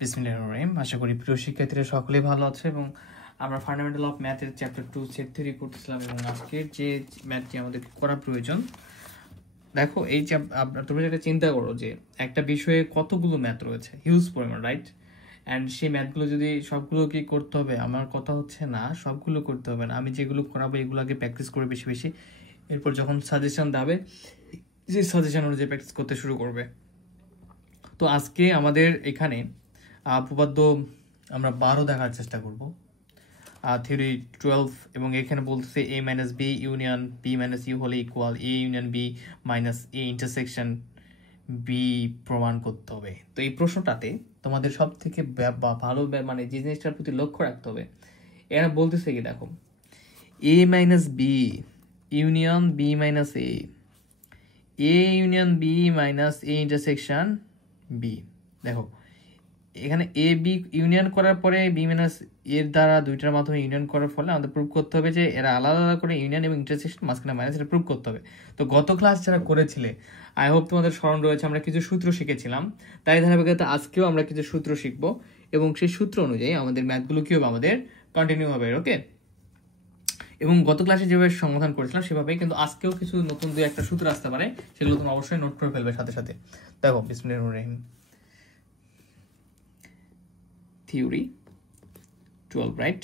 বিসমিল্লাহির রহমানির রহিম। আশা করি প্রিয় শিক্ষার্থীরা সকলেই ভালো আছে এবং আমরা ফান্ডামেন্টাল অফ ম্যাথের চ্যাপ্টার 2 সেট 3 করতেছিলাম এবং আজকের যে ম্যাথটি আমাদের করা প্রয়োজন, দেখো এই যে তোমরা যেটা চিন্তা করো যে একটা বিষয়ে কতগুলো ম্যাথ রয়েছে, হিউজ পরিমাণ, রাইট? অ্যান্ড সেই ম্যাথগুলো যদি সবগুলো কি করতে হবে, আমার কথা হচ্ছে না সবগুলো করতে হবে না, আমি যেগুলো করাবো এগুলো আগে প্র্যাকটিস করে বেশি বেশি, এরপর যখন সাজেশন দেবে যে সাজেশন অনুযায়ী প্র্যাকটিস করতে শুরু করবে। তো আজকে আমাদের এখানে উপপাদ্য আমরা 12 দেখার চেষ্টা করব, থিওরি 12, এবং এখানে বলতেছে a minus B union B minus U হলে equal A union B minus A intersection B প্রমাণ করতে হবে। তো এই প্রশ্নটাতে তোমাদের সব থেকে ভালো মানে যে জিনিসটার প্রতি লক্ষ্য রাখতে হবে, এরা বলতেছে কি দেখো, A minus B union B minus A union B minus A intersection B. দেখো এখানে এ বি ইউনিয়ন করার পরে বি মাইনাস এর দ্বারা দুইটার মাধ্যমে ইউনিয়ন করার ফলে আমাদের প্রুভ করতে হবে যে এরা আলাদা আলাদা করে ইউনিয়ন এবং ইন্টারসেকশন মাঝখানে মাইনাস, এটা প্রুভ করতে হবে। তো গত ক্লাস যারা করেছিলে আই হোপ তোমাদের স্মরণ রয়েছে, আমরা কিছু সূত্র শিখেছিলাম, তাই ধারাবাহিকতা আজকেও আমরা কিছু সূত্র শিখব এবং সেই সূত্র অনুযায়ী আমাদের ম্যাথগুলো কী হবে, আমাদের কন্টিনিউ হবে। ওকে, এবং গত ক্লাসে যেভাবে সমাধান করেছিলাম সেভাবেই কিন্তু আজকেও কিছু নতুন দুই একটা সূত্র আসতে পারে, সেগুলো তুমি অবশ্যই নোট করে ফেলবে সাথে সাথে। দেখো বিসমিল্লাহির রহমানির রহিম, থিওরি 12, রাইট?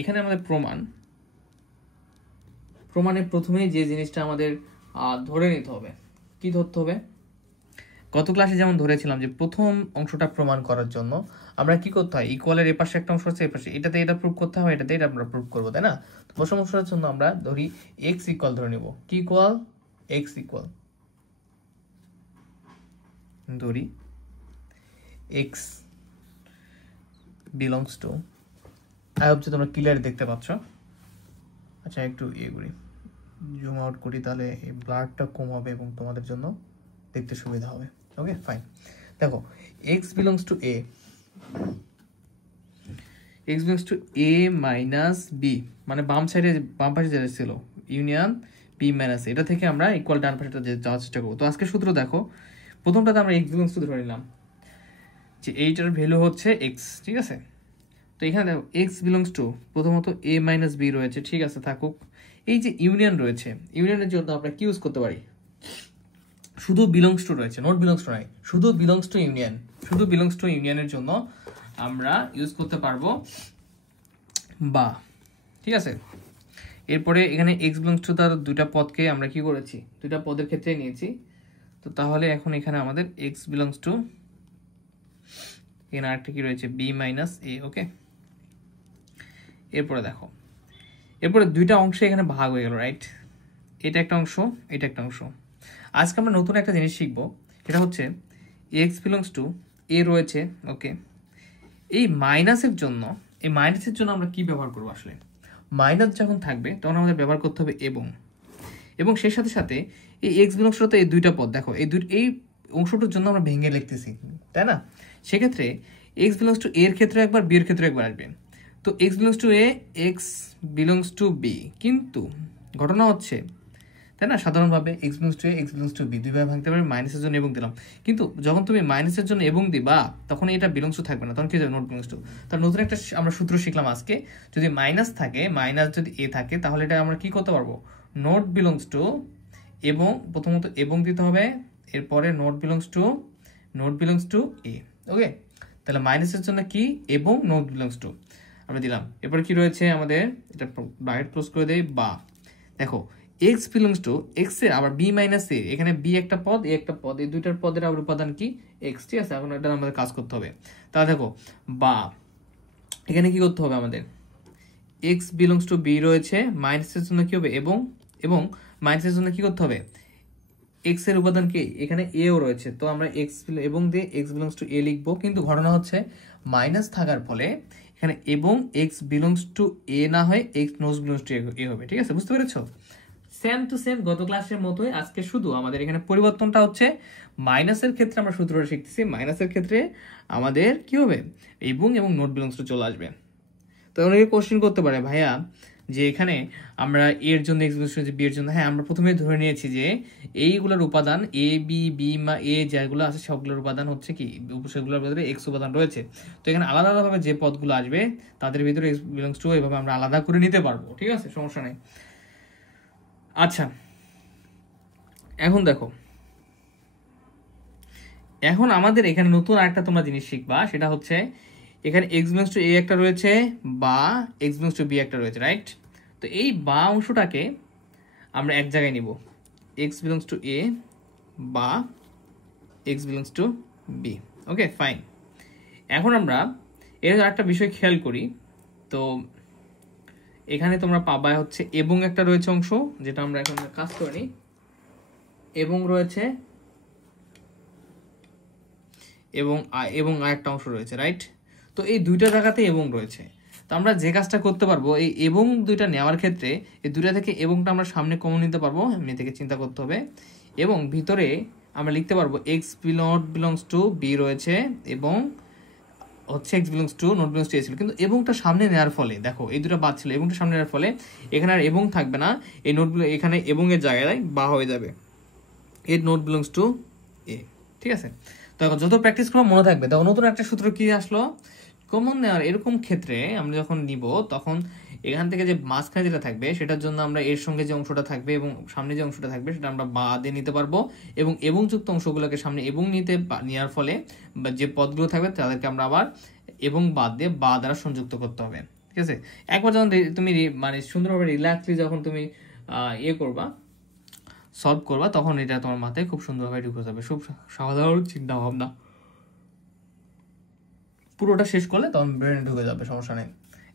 এখানে আমাদের প্রমাণের প্রথমেই যে জিনিসটা আমাদের ধরে নিতে হবে, কি ধরতে হবে? গত ক্লাসে যেমন ধরেছিলাম যে প্রথম অংশটা প্রমাণ করার জন্য আমরা কি করতে হয়, ইকুয়ালের এ পাশে একটা অংশ আছে, এ পাশে এটাতে এটা প্রুভ করতে হবে, এটাতে এটা আমরা প্রুভ করবো, তাই না? তো প্রথম অংশটার জন্য আমরা ধরি এক্স ইকুয়াল ধরে নিব, কি ইকুয়াল? এক্স ইকুয়াল ধরি x belongs two, I hope যে তোমরা ক্লিয়ার দেখতে পাচ্ছ। আচ্ছা একটু করি, জুম আউট করি, তাহলে এই ব্লারটা কম হবে এবং তোমাদের জন্য দেখতে সুবিধা হবে। ওকে ফাইন, দেখো X belongs to A, X belongs to A minus B, মানে বাম পাশে যেটা ছিল ইউনিয়ন বি মাইনাস, এটা থেকে আমরা ইকুয়াল ডান পাশে যাওয়ার চেষ্টা করবো। তো আজকে সূত্র দেখো, প্রথমটাতে আমরা এক্স বিলংস টু ধরে নিলাম যে এইটার ভ্যালু হচ্ছে এক্স, ঠিক আছে? তো এখানে দেখো এক্স বিলংস টু প্রথমত এ মাইনাস বি রয়েছে, ঠিক আছে থাকুক। এই যে ইউনিয়ন রয়েছে, ইউনিয়নের জন্য আমরা কি ইউজ করতে পারি? শুধু বিলংস টু রয়েছে, নট বিলংস টু নাই, শুধু বিলংস টু ইউনিয়ন, শুধু বিলংস টু ইউনিয়নের জন্য আমরা ইউজ করতে পারবো বা, ঠিক আছে? এরপরে এখানে এক্স বিলংস টু তার দুইটা পদকে আমরা কি করেছি, দুইটা পদের ক্ষেত্রে নিয়েছি। তো তাহলে এখন এখানে আমাদের এক্স বিলংস টু, এখানে আরেকটা কি রয়েছে বি মাইনাস এ। ওকে, এরপরে দেখো, এরপরে দুইটা অংশ এখানে ভাগ হয়ে গেল, রাইট? এটা একটা অংশ, এটা একটা অংশ। আজকে আমরা নতুন একটা জিনিস শিখবো, এটা হচ্ছে এক্স বিলংস টু এ রয়েছে। ওকে, এই মাইনাসের জন্য আমরা কি ব্যবহার করবো? আসলে মাইনাস যখন থাকবে তখন আমাদের ব্যবহার করতে হবে এবং সেই সাথে সাথে এই এক্স বিলংস টু এই দুইটা পদ, দেখো এই অংশটার জন্য আমরা ভেঙে লিখতেছি, তাই না? সেক্ষেত্রে এক্স বিলংস টু এর ক্ষেত্রে একবার, বি এর ক্ষেত্রে একবার আসবে। তো X belongs to A, X belongs to B, কিন্তু ঘটনা হচ্ছে, তাই না, সাধারণভাবে X belongs to A, X belongs to B দুইভাবে ভাঙতে পারবে, মাইনাসের জন্য এবং দিলাম। কিন্তু যখন তুমি মাইনাসের জন্য এবং দিবা তখন এটা বিলংস টু থাকবে না, তখন কি যাবে, নট বিলংস টু। তার নতুন একটা আমরা সূত্র শিখলাম আজকে, যদি মাইনাস থাকে, মাইনাস যদি এ থাকে, তাহলে এটা আমরা কি করতে পারবো, নট বিলংস টু, এবং প্রথমত এবং দিতে হবে, এরপরে নট বিলংস টু এ। ওকে, তাহলে মাইনাসের জন্য কি, এবং নট বিলংস টু আমরা দিলাম। এরপর কি রয়েছে আমাদের, এটা ব্র্যাকেট ক্লোজ করে দেই, বা দেখো এক্স বিলংস টু এক্স এর আবার বি মাইনাস এ, এখানে বি একটা পদ, এ একটা পদ, এই দুইটার পদের আবার উপাদান কি, এক্স, ঠিক আছে? এখন এটা আমাদের কাজ করতে হবে। তাহলে দেখো বা এখানে কি করতে হবে আমাদের, এক্স বিলংস টু বি রয়েছে, মাইনাসের জন্য কি হবে এবং মাইনাসের জন্য কি করতে হবে, এক্স এর উপাদান কি, এখানে এও রয়েছে, তো আমরা এক্স এবং দিয়ে এক্স বিলংস টু এ লিখবো। কিন্তু ঘটনা হচ্ছে মাইনাস থাকার ফলে এখানে এবং এক্স বিলংস টু এ না হয় এক্স নোজ বিলংস টু এ হবে, ঠিক আছে? বুঝতে পেরেছো? সেম টু সেম গত ক্লাসের মতোই আজকে, শুধু আমাদের এখানে পরিবর্তনটা হচ্ছে মাইনাসের ক্ষেত্রে আমরা সূত্রটা শিখতেছি, মাইনাসের ক্ষেত্রে আমাদের কি হবে, এবং নোট বিলংস টু চলে আসবে। তো অনেকে কোশ্চেন করতে পারে, ভাইয়া যে এখানে আমরা এর জন্য এক্স বিলংস টু বি এর জন্য, হ্যাঁ আমরা প্রথমে ধরে নিয়েছি যে এইগুলোর উপাদান এ বি বি মা এ যেগুলো আছে সবগুলোর উপাদান হচ্ছে কি, সেগুলোর ভিতরে এক্স উপাদান রয়েছে। তো এখানে আলাদা আলাদাভাবে যে পদগুলো আসবে তাদের ভিতরে এক্স বিলংস টু এভাবে আমরা আলাদা করে নিতে পারবো, ঠিক আছে, সমস্যা নেই। আচ্ছা এখন দেখো, এখন আমাদের এখানে নতুন আরেকটা তোমরা জিনিস শিখবা, সেটা হচ্ছে এখানে এক্স বিলংস টু এ একটা রয়েছে বা এক্স বিলংস টু বি একটা রয়েছে, রাইট? তো এই বা অংশটাকে আমরা এক জায়গায় নিব, এক্স বিলংস টু এ বা X belongs to B. Okay fine. এখন আমরা এর একটা বিষয় খেয়াল করি, তো এখানে তোমরা পাবা হচ্ছে এবং একটা রয়েছে অংশ, যেটা আমরা এখন কাজ করে নিই, এবং রয়েছে এবং আরেকটা অংশ রয়েছে, রাইট? তো এই দুইটা জায়গাতে এবং রয়েছে। তো আমরা যে কাজটা করতে পারবো, এই এবং দুইটা নেওয়ার ক্ষেত্রে এই দুইটা থেকে এবংটা আমরা সামনে কমন নিতে পারবো, এমনি থেকে চিন্তা করতে হবে। এবং ভিতরে আমরা লিখতে পারবো x not belongs to B রয়েছে এবং হচ্ছে x belongs to not belongs to A ছিল, কিন্তু এবংটা সামনে নেওয়ার ফলে দেখো এই দুটো বাদ ছিল, এবংটা সামনে নেওয়ার ফলে এখানে আর এবং থাকবে না, এই নোটগুলো এখানে এবং এর জায়গায় বা হয়ে যাবে এর নট বিলংস টু এ, ঠিক আছে? তো যত প্র্যাকটিস করবো মনে থাকবে। দেখো নতুন একটা সূত্র কি আসলো, কমন নেওয়ার এরকম ক্ষেত্রে আমরা যখন নিব তখন এখান থেকে যে মাঝখানে যেটা থাকবে সেটার জন্য আমরা এর সঙ্গে যে অংশটা থাকবে এবং সামনে যে অংশটা থাকবে সেটা আমরা বা দিয়ে নিতে পারবো, এবং যুক্ত অংশগুলোকে সামনে এবং নেওয়ার ফলে যে পদগুলো থাকবে তাদেরকে আমরা আবার এবং বাদ দিয়ে বা দ্বারা সংযুক্ত করতে হবে, ঠিক আছে? একবার যখন তুমি মানে সুন্দরভাবে রিল্যাক্সলি যখন তুমি করবা, সলভ করবা, তখন এটা তোমার মাথায় খুব সুন্দরভাবে ঢুকে যাবে, খুব সাধারণ চিন্তা ভাবনা, পুরোটা শেষ করলে তখন ব্রেনে ঢুকে যাবে, সমস্যা নেই।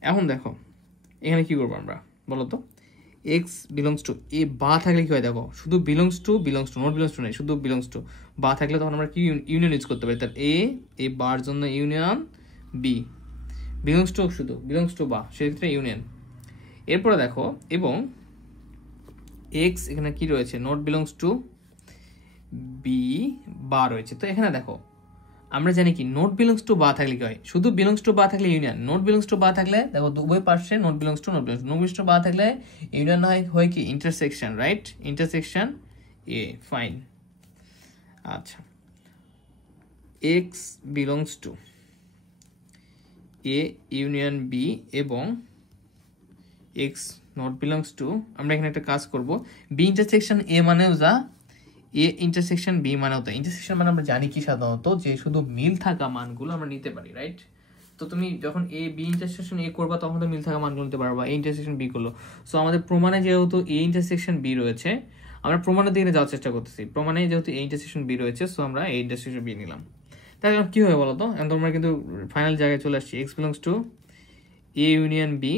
এখন দেখো এখানে কি করবো আমরা বলো তো, এক্স বিলংস টু এ বা থাকলে কি হয়, দেখো শুধু belongs to not belongs two নেই, শুধু বিলংস টু বা থাকলে তখন আমরা কি ইউনিয়ন ইউজ করতে পারি, তার এ বার জন্য ইউনিয়ন বি, বিলংস টু শুধু বিলংস টু বা সেক্ষেত্রে ইউনিয়ন। এরপরে দেখো এবং এক্স এখানে কি রয়েছে, নট বিলংস টু বি বা রয়েছে। তো এখানে দেখো আমরা জানি কি নোট বিলংস টু বা থাকলে কি হয়, শুধু বিলংস টু বা থাকলে ইউনিয়ন, নোট বিলংস টু বা থাকলে দেখো উভয় পাশে নোট বিলংস টু বা থাকলে ইউনিয়ন হয় কি intersection, right? Intersection A, fine. আচ্ছা x belongs to A union B এবং এক্স নট বিলংস টু, আমরা এখানে একটা কাজ করব, বি ইন্টারসেকশন এ মানেও যা এ ইন্টারসেকশন বি মানেও তাই। ইন্টারসেকশন মানে আমরা জানি কি সাধারণত যে শুধু মিল থাকা মানগুলো আমরা নিতে পারি, রাইট? তো তুমি যখন এ বি ইন্টারসেকশন এ করবা তখন তো মিল থাকা মানগুলো নিতে পারবা, এ ইন্টারসেকশন বি করলো। সো আমাদের প্রমাণে যেহেতু এ ইন্টারসেকশন বি রয়েছে, আমরা প্রমাণের দিকে যাওয়ার চেষ্টা করতেছি, প্রমাণে যেহেতু এ ইন্টারসেকশন বি রয়েছে, সো আমরা এ ইন্টারসেকশন বি নিলাম। তাহলে কি হয় বলো তো, এখন তোমরা কিন্তু ফাইনাল জায়গায় চলে আসছি, X belongs to A union B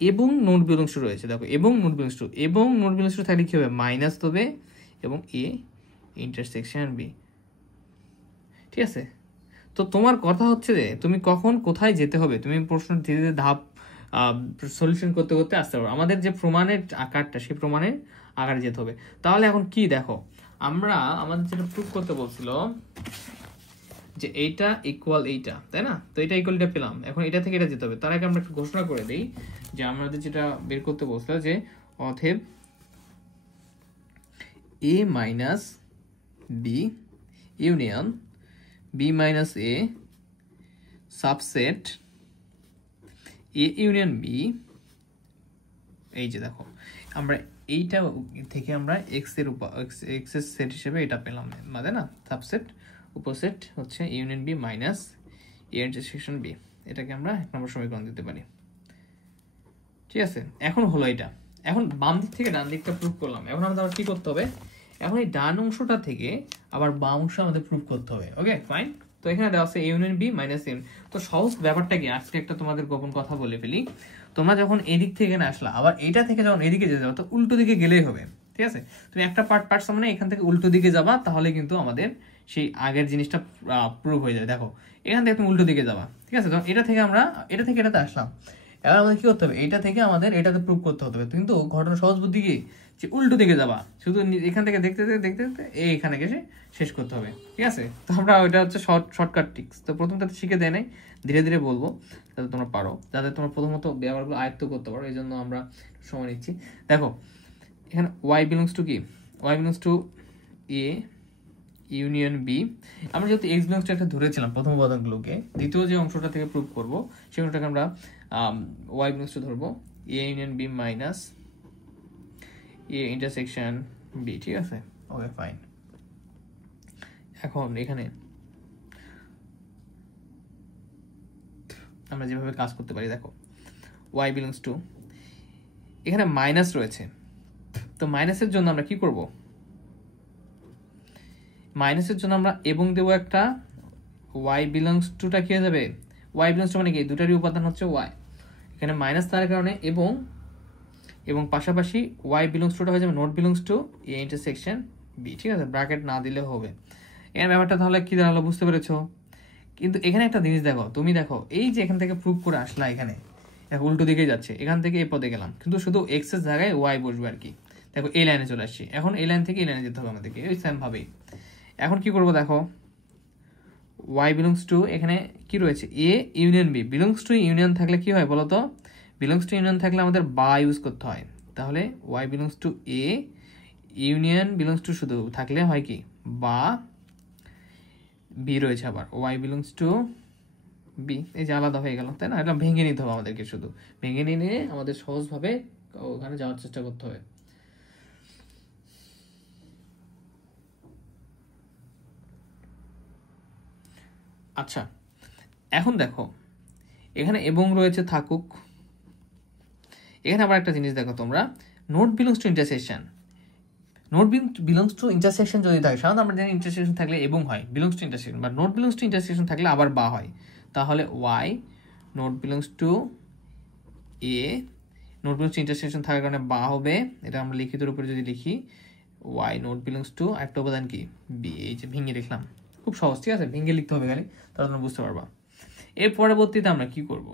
এবং নোট বিলংস টু রয়েছে, দেখো এবং নোট বিলংস টু থাকলে কি হবে, মাইনাস হবে এবং এ ইন্টারসেকশন বি, ঠিক আছে? তো তোমার কথা হচ্ছে যে তুমি কখন কোথায় যেতে হবে, তুমি প্রশ্ন ধীরে ধীরে ধাপ সলিউশন করতে করতে আসতে পারো। আমাদের যে প্রমাণের আকারটা সেই প্রমাণের আকারে যেতে হবে। তাহলে এখন কি দেখো, আমরা আমাদের যেটা প্রুফ করতে বলছিল যে এইটা ইকুয়াল এইটা, তাই না? তো এটা ইকুয়ালটা পেলাম, এখন এটা থেকে এটা যেতে হবে। তার আগে আমরা একটু ঘোষণা করে দিই যে আমাদের যেটা বের করতে বলছিল যে অতএব A minus B union B minus A subset A union B, এই যে দেখো আমরা এইটা থেকে আমরা এক্স এর সেট হিসেবে এটা পেলাম, মানে না সাবসেট উপসেট হচ্ছে union B minus A intersection B, এটাকে আমরা এক নম্বর সমীকরণ দিতে পারি, ঠিক আছে? এখন হলো এটা, এখন বাম দিক থেকে ডান দিকটা প্রুফ করলাম। এখন আমাদের আবার কি করতে হবে, এখন এই ডান অংশটা থেকে আবার বাম অংশ আমাদের প্রুফ করতে হবে। Okay fine. তো এখানে দেওয়া আছে ইউনিয়ন বি মাইনাস এম। তো সহজ ব্যাপারটা কি, আজকে একটা তোমাদের গোপন কথা বলে ফেলি, তোমরা যখন এদিক থেকে না আসলা আবার এটা থেকে যখন এদিকে যেতে যাবে তো উল্টো দিকে গেলেই হবে, ঠিক আছে? তুমি একটা পার্ট মানে এখান থেকে উল্টো দিকে যাবা, তাহলে কিন্তু আমাদের সেই আগের জিনিসটা প্রুভ হয়ে যাবে। দেখো এখান থেকে তুমি উল্টো দিকে যাবা, ঠিক আছে? যখন এটা থেকে আমরা এটাতে আসলাম, এবার আমাদের কি করতে হবে, এটা থেকে আমাদের এটাতে প্রুভ করতে হবে। কিন্তু ঘটনা সহজ বুদ্ধি কি, যে উল্টো দিকে যাবা, শুধু এখান থেকে দেখতে দেখতে এখানে গেছে শেষ করতে হবে, ঠিক আছে? তো আমরা ওইটা হচ্ছে শর্টকাট ট্রিক্স, তো প্রথমটাতে শিখে দেয় নাই, ধীরে ধীরে বলবো। যাতে তোমরা পারো, যাতে তোমরা প্রথমত ব্যবহারগুলো আয়ত্ত করতে পারো, এই জন্য আমরা সময় নিচ্ছি। দেখো এখানে ওয়াই বিলংস টু কি, Y belongs to A union B. আমরা যেহেতু এক্স বিলংস টু একটা ধরেছিলাম প্রথম উপাদানগুলোকে, দ্বিতীয় যে অংশটা থেকে প্রুভ করবো সেই অংশটাকে আমরা ওয়াই বিলংস টু ধরবো A union B minus A intersection B. ঠিক আছে, ওকে ফাইন। এখন এখানে আমরা যেভাবে কাজ করতে পারি, দেখো ওয়াই বিলংস টু, এখানে মাইনাস রয়েছে, তো মাইনাসের জন্য আমরা কি করব, মাইনাসের জন্য আমরা এবং দেবো একটা, ওয়াই বিলংস টুটা কি হয়ে যাবে, ওয়াই বিলংস টু মানে কি দুটারই উপাদান হচ্ছে ওয়াই, এখানে মাইনাস তার কারণে এবং পাশাপাশি ওয়াই বিলংস টুটা হয়ে যাবে not belongs to A intersection B. ঠিক আছে, ব্র্যাকেট না দিলে হবে। এখানে ব্যাপারটা তাহলে কি দাঁড়ালো বুঝতে পেরেছো? কিন্তু এখানে একটা জিনিস দেখো, তুমি দেখো এই যে এখান থেকে প্রুভ করে আসলা, এখানে উল্টো দিকে যাচ্ছে, এখান থেকে এই পদে গেলাম, কিন্তু শুধু এক্স এর জায়গায় ওয়াই বসবে আর কি। দেখো এই লাইনে চলে আসছি, এখন এই লাইন থেকে এই লাইনে যেতে হবে আমাদেরকে, ওই সেম ভাবেই। এখন কি করবো দেখো, ওয়াই বিলংস টু এখানে কি রয়েছে, A union B. Belongs to union থাকলে কি হয় বলতো, বিলংস টু ইউনিয়ন থাকলে আমাদের বা ইউজ করতে হয়, তাহলে Y belongs to A union belongs to শুধু থাকলে হয় কি বা বি রয়েছে, আবার ওয়াই বিলংস টু বি, এই যে আলাদা হয়ে গেল, তাই না? এটা ভেঙে নিতে হবে আমাদেরকে, শুধু ভেঙে নিয়ে আমাদের সহজভাবে ওখানে যাওয়ার চেষ্টা করতে হবে। আচ্ছা এখন দেখো এখানে এবং রয়েছে থাকুক, এখানে আবার একটা জিনিস দেখো তোমরা, not belongs to intersection, not belongs to intersection যদি থাকে, সাধারণত আমরা জানি ইন্টারসেকশন থাকলে এবং হয়, বিলংস টু ইন্টারসেকশন, বা নোট বিলংস টু ইন্টারসেকশন থাকলে আবার বা হয়। তাহলে Y not belongs to A, not belongs to intersection থাকার কারণে বা হবে, এটা আমরা লিখিতের উপরে যদি লিখি ওয়াই নোট বিলংস টু একটা উপাদান কি বি, এই যে ভেঙে লিখলাম, খুব সহজ। ঠিক আছে, ভেঙে লিখতে হবে খালি, তাহলে তোমরা বুঝতে পারবা। এর পরবর্তীতে আমরা কি করব,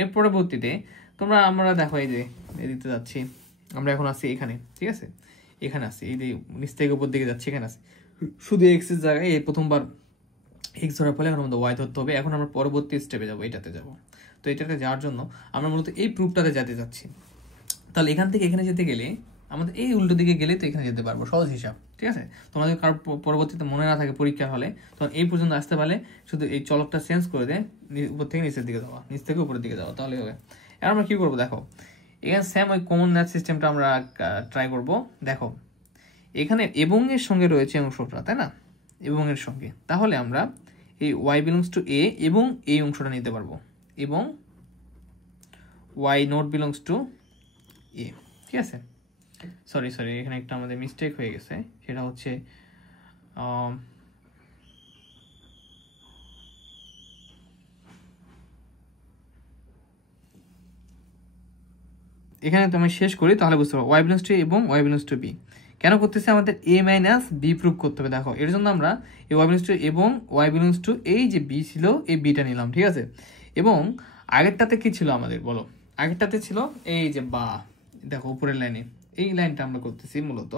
এর পরবর্তীতে আমরা দেখো এই যে দিতে যাচ্ছি, আমরা এখন আসছি এখানে, ঠিক আছে এখানে আসছি, এই যে নিচ থেকে উপর দিকে যাচ্ছি, এখানে আসছি, শুধু এক্স এর জায়গায় এই প্রথমবার এক্স ধরার ফলে এখন আমাদের ওয়াই ধরতে হবে। এখন আমরা পরবর্তী স্টেপে যাবো, এটাতে যাবো। তো এটাতে যাওয়ার জন্য আমরা মূলত এই প্রুফটাতে যেতে যাচ্ছি। তাহলে এখান থেকে এখানে যেতে গেলে আমাদের এই উল্টো দিকে গেলে তো এখানে যেতে পারবো, সহজ হিসাব। ঠিক আছে, তোমাদের কারোর পরবর্তীতে মনে না থাকে পরীক্ষার হলে, তখন এই পর্যন্ত আসতে পারলে শুধু এই চলকটা চেঞ্জ করে দেয়, উপর থেকে নিচের দিকে যাওয়া, নিচ থেকে উপরের দিকে যাওয়া, তাহলে হবে। এবার আমরা কি করবো দেখো, এখানে সেম ওই কমন ম্যাথ সিস্টেমটা আমরা ট্রাই করব। দেখো এখানে এবং এর সঙ্গে রয়েছে অংশটা, তাই না, এবং এর সঙ্গে, তাহলে আমরা এই ওয়াই বিলংস টু এ এবং এই অংশটা নিতে পারবো, এবং ওয়াই নট বিলংস টু এ। ঠিক আছে, সরি এখানে একটা আমাদের মিস্টেক হয়ে গেছে, সেটা হচ্ছে এখানে তো আমি শেষ করি, তাহলে বুঝতে পারবো ওয়াই বিলংস টু এবং ওয়াই বিলংস টু বি কেন করতেছে, আমাদের এ মাইনাস বি প্রুভ করতে হবে। দেখো এর জন্য আমরা এই ওয়াই বিলংস টু এবং ওয়াই বিলংস টু এই যে বি ছিল এই বিটা নিলাম। ঠিক আছে, এবং আগেরটাতে কি ছিল আমাদের বলো, আগেরটাতে ছিল এই যে বা, দেখো উপরের লাইনে এই লাইনটা আমরা করতেছি, মূলত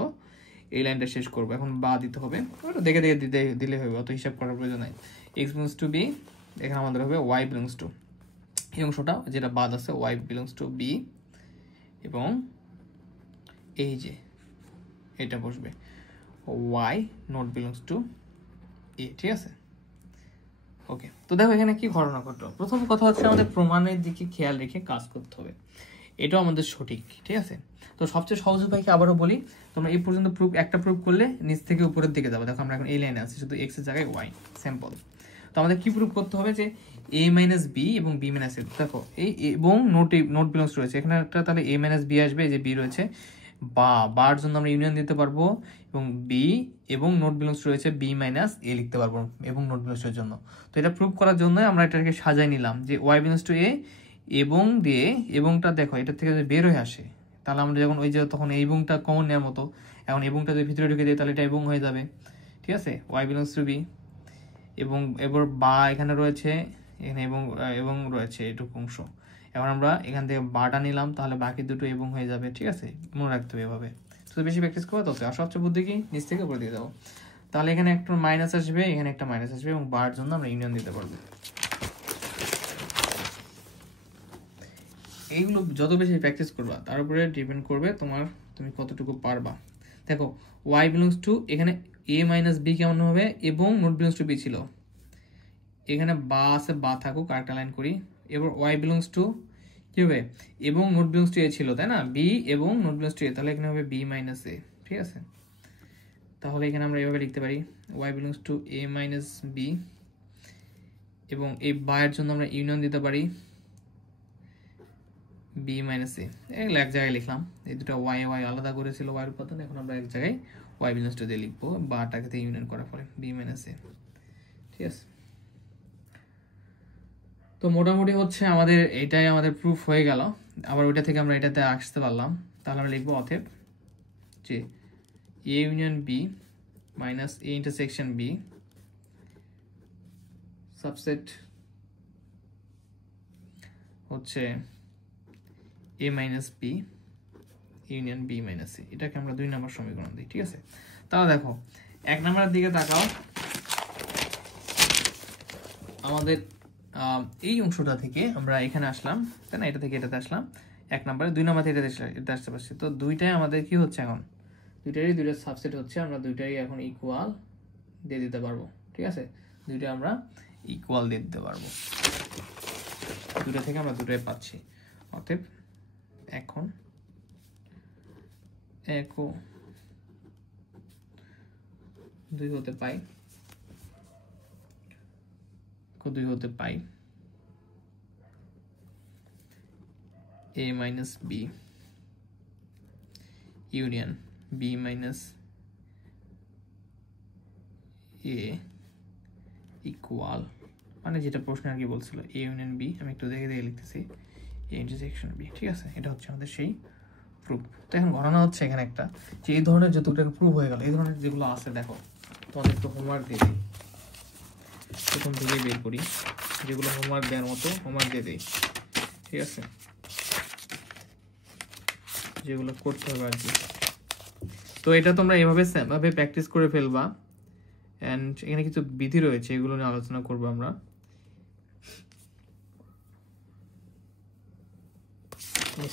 এই লাইনটা শেষ করবো, এখন বা দিতে হবে, ওটা দেখে দিলে হবে, অত হিসাব করার প্রয়োজন নাই। এক্স বিলংস টু বি, এখানে আমাদের হবে ওয়াই বিলংস টু এই অংশটা যেটা বাদ আছে, ওয়াই বিলংস টু বি, এবং এই যে এটা বসবে ওয়াই নট বিলংস টু এ। ঠিক আছে, ওকে। তো দেখো এখানে কি ঘটনা ঘটলো, প্রথম কথা হচ্ছে আমাদের প্রমাণের দিকে খেয়াল রেখে কাজ করতে হবে, এটাও আমাদের সঠিক। ঠিক আছে, তো সবচেয়ে সহজ উপায়কে আবারও বলি, তোমরা এই পর্যন্ত একটা প্রুফ করলে নিচ থেকে উপরের দিকে যাবে। দেখো আমরা এখন এই লাইনে আছি, শুধু এক্স এর জায়গায় ওয়াই, স্যাম্পল। তো আমাদের কি প্রুফ করতে হবে, যে এ মাইনাস বি এবং বি মাইনাস এ। দেখো এই এবং নোট বিলংস রয়েছে এখানে একটা, তাহলে এ মাইনাস বি আসবে, এই যে বি রয়েছে, বার জন্য আমরা ইউনিয়ন দিতে পারবো, এবং বি এবং নোট বিলংস রয়েছে বি মাইনাস এ লিখতে পারবো এবং নোট বিলংস এর জন্য। তো এটা প্রুভ করার জন্য আমরা এটাকে সাজাই নিলাম, যে ওয়াই বিলংস টু এ এবং দিয়ে, এবংটা দেখো এটা থেকে যদি বের হয়ে আসে, তাহলে আমরা যখন ওই যে তখন এই এবংটা কমন নেওয়ার মতো, এখন এবংটা যদি ভিতরে ঢুকে দিই তাহলে এটা এবং হয়ে যাবে। ঠিক আছে, ওয়াই বিলংস টু বি, এবং এবার বা এখানে রয়েছে, এখানে এবং রয়েছে এটুকু অংশ, এখন আমরা এখান থেকে বাটা নিলাম, তাহলে বাকি দুটো এবং হয়ে যাবে। ঠিক আছে, মনে রাখতে হবে এভাবে, তো বেশি প্র্যাকটিস করবো তত। আর সবচেয়ে বুদ্ধি কি, নিচ থেকে উপরে দিয়ে যাবো, তাহলে এখানে একটা মাইনাস আসবে, এখানে একটা মাইনাস আসবে, এবং বার জন্য আমরা ইউনিয়ন দিতে পারবো। এইগুলো যত বেশি প্র্যাকটিস করবা তার উপরে ডিপেন্ড করবে তুমি কতটুকু পারবা। দেখো y বিলংস টু এখানে a মাইনাস বি কেমন হবে, এবং নোট বিলংস টু বি ছিল, এখানে বা আছে, বা থাকুক, আরেকটা লাইন করি। এবার y বিলংস টু কি হবে, এবং নোট বিলংস টু এ ছিল, তাই না, বি এবং নোট বিলংস টু এ, তাহলে এখানে হবে বি মাইনাস এ। ঠিক আছে, তাহলে এখানে আমরা এভাবে লিখতে পারি y belongs to a minus B, এবং এই বায়ের জন্য আমরা ইউনিয়ন দিতে পারি বি মাইনাস এ। এগুলো এক জায়গায় লিখলাম, এই দুটো ওয়াই আলাদা করেছিল ওয়াইয়ের উপাদান, এখন আমরা এক জায়গায় ওয়াই বিলংস টু দিয়ে লিখবো, বাটাকে ইউনিয়ন করার ফলে বি মাইনাস এ। ঠিক আছে, তো মোটামুটি হচ্ছে আমাদের এটাই আমাদের প্রুফ হয়ে গেল। আবার ওইটা থেকে আমরা এটাতে আসতে পারলাম, তাহলে আমরা লিখবো অতএব যে A union B minus A intersection B subset হচ্ছে A minus B union B minus A, এটাকে আমরা 2 নম্বর সমীকরণ দিই। ঠিক আছে, তাহলে দেখো 1 নম্বরের দিকে তাকাও, আমাদের এই অংশটা থেকে আমরা এখানে আসলাম, তাই না, এটা থেকে এটাতে আসলাম 1 নম্বরে, 2 নম্বর থেকে এটা আসতে পারছি। তো দুইটাই আমাদের কি হচ্ছে, এখন দুইটা সাবসেট হচ্ছে, আমরা দুইটাই এখন ইকুয়াল দিয়ে দিতে পারবো। ঠিক আছে, দুইটা আমরা ইকুয়াল দিয়ে দিতে পারবো, দুটো থেকে আমরা দুটোই পাচ্ছি। অতএব এখন একও 2 হতে পাই, 2 হতে পাই a minus B union B minus A equal, মানে যেটা প্রশ্ন আর কি বলছিল এ ইউনিয়ন বি, আমি একটু দেখে দেখে লিখতেছি এ ইন্টারসেকশন বি। ঠিক আছে, এটা হচ্ছে আমাদের সেই প্রুফ। তো এখন ঘটনা হচ্ছে এখানে একটা, যে এই ধরনের যতটুকু প্রুফ হয়ে গেল, এই ধরনের যেগুলো আছে দেখো, তোমাদের একটু হোমওয়ার্ক দিয়ে দিই, প্রথম থেকেই বের করি, যেগুলো হোমওয়ার্ক দেওয়ার মতো হোমওয়ার্ক দিয়ে দিই। ঠিক আছে, যেগুলো করতে হবে আর কি। তো এটা তোমরা এভাবে প্র্যাকটিস করে ফেলবা, অ্যান্ড এখানে কিছু বিধি রয়েছে, এগুলো নিয়ে আলোচনা করবো আমরা।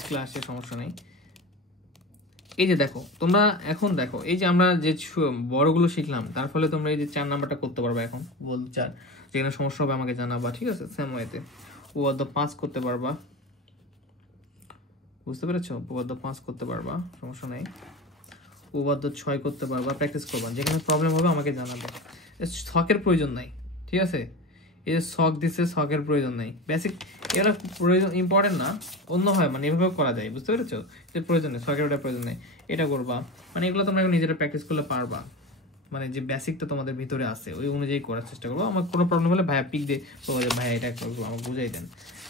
ক্লাসে সমস্যা নেই। এই যে দেখো তোমরা এখন দেখো, এই যে আমরা যে বড়গুলো শিখলাম, তার ফলে তোমরা এই যে 4 নাম্বারটা করতে পারবা। এখন বল 4, যেখানে সমস্যা হবে আমাকে জানাবা। ঠিক আছে, সেম ওয়েতে উপপাদ্য 5 করতে পারবা, বুঝতে পেরেছো, উপপাদ্য 5 করতে পারবা, সমস্যা নেই। উপপাদ্য 6 করতে পারবা, প্র্যাকটিস করবা, যেখানে প্রবলেম হবে আমাকে জানাবে। শখের প্রয়োজন নাই, ঠিক আছে, এই যে শখ দিচ্ছে, শখের প্রয়োজন নাই, বেসিক এগুলো প্রয়োজন ইম্পর্টেন্ট না, অন্য হয় মানে এভাবেও করা যায়, বুঝতে পেরেছো, যে প্রয়োজন নেই, শখের ওটা প্রয়োজন নেই, এটা করবা, মানে এগুলো তোমরা নিজেরা প্র্যাকটিস করলে পারবা, মানে যে বেসিকটা তোমাদের ভিতরে আছে ওই অনুযায়ী করার চেষ্টা করবো। আমার কোনো প্রবলেম হলে ভাইয়া পিক দিয়ে বলবো যে ভাইয়া এটা করবো, আমাকে বুঝাই দেন।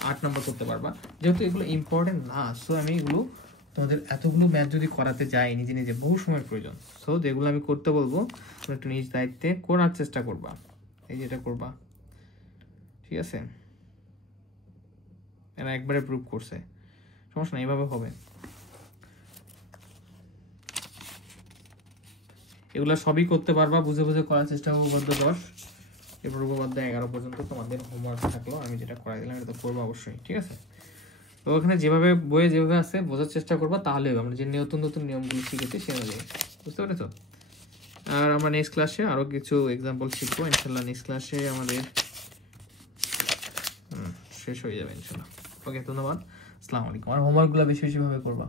8 নম্বর করতে পারবা, যেহেতু এগুলো ইম্পর্টেন্ট না, সো আমি এগুলো তোমাদের এতগুলো ম্যাথ যদি করাতে যাই নিজে নিজে বহু সময়ের প্রয়োজন, সো যেগুলো আমি করতে বলবো তোমরা একটু নিজ দায়িত্বে করার চেষ্টা করবা, এই যেটা করবা। ঠিক আছে, এরা একবারে প্রুভ করছে, সমস্যা না, এইভাবে হবে। এগুলো সবই করতে পারবা, বুঝে বুঝে করার চেষ্টা করবো। উপপাদ্য 10, এরপর উপপাদ্য 11 পর্যন্ত তোমাদের হোমওয়ার্ক থাকলো, আমি যেটা করাই দিলাম এটা তো করবো অবশ্যই। ঠিক আছে, তো ওখানে যেভাবে বইয়ে যেভাবে আছে বোঝার চেষ্টা করবা, তাহলে আমরা যে নতুন নতুন নিয়মগুলো শিখেছি সে অনুযায়ী, বুঝতে পেরেছো। আর আমরা নেক্সট ক্লাসে আরো কিছু এক্সাম্পল শিখবো ইনশাল্লাহ, নেক্সট ক্লাসে আমাদের শেষ হয়ে যাবে ইনশাল্লাহ। ওকে, ধন্যবাদ, আসসালামু আলাইকুম। আর হোমওয়ার্কগুলো বেশি বেশি ভাবে করবা।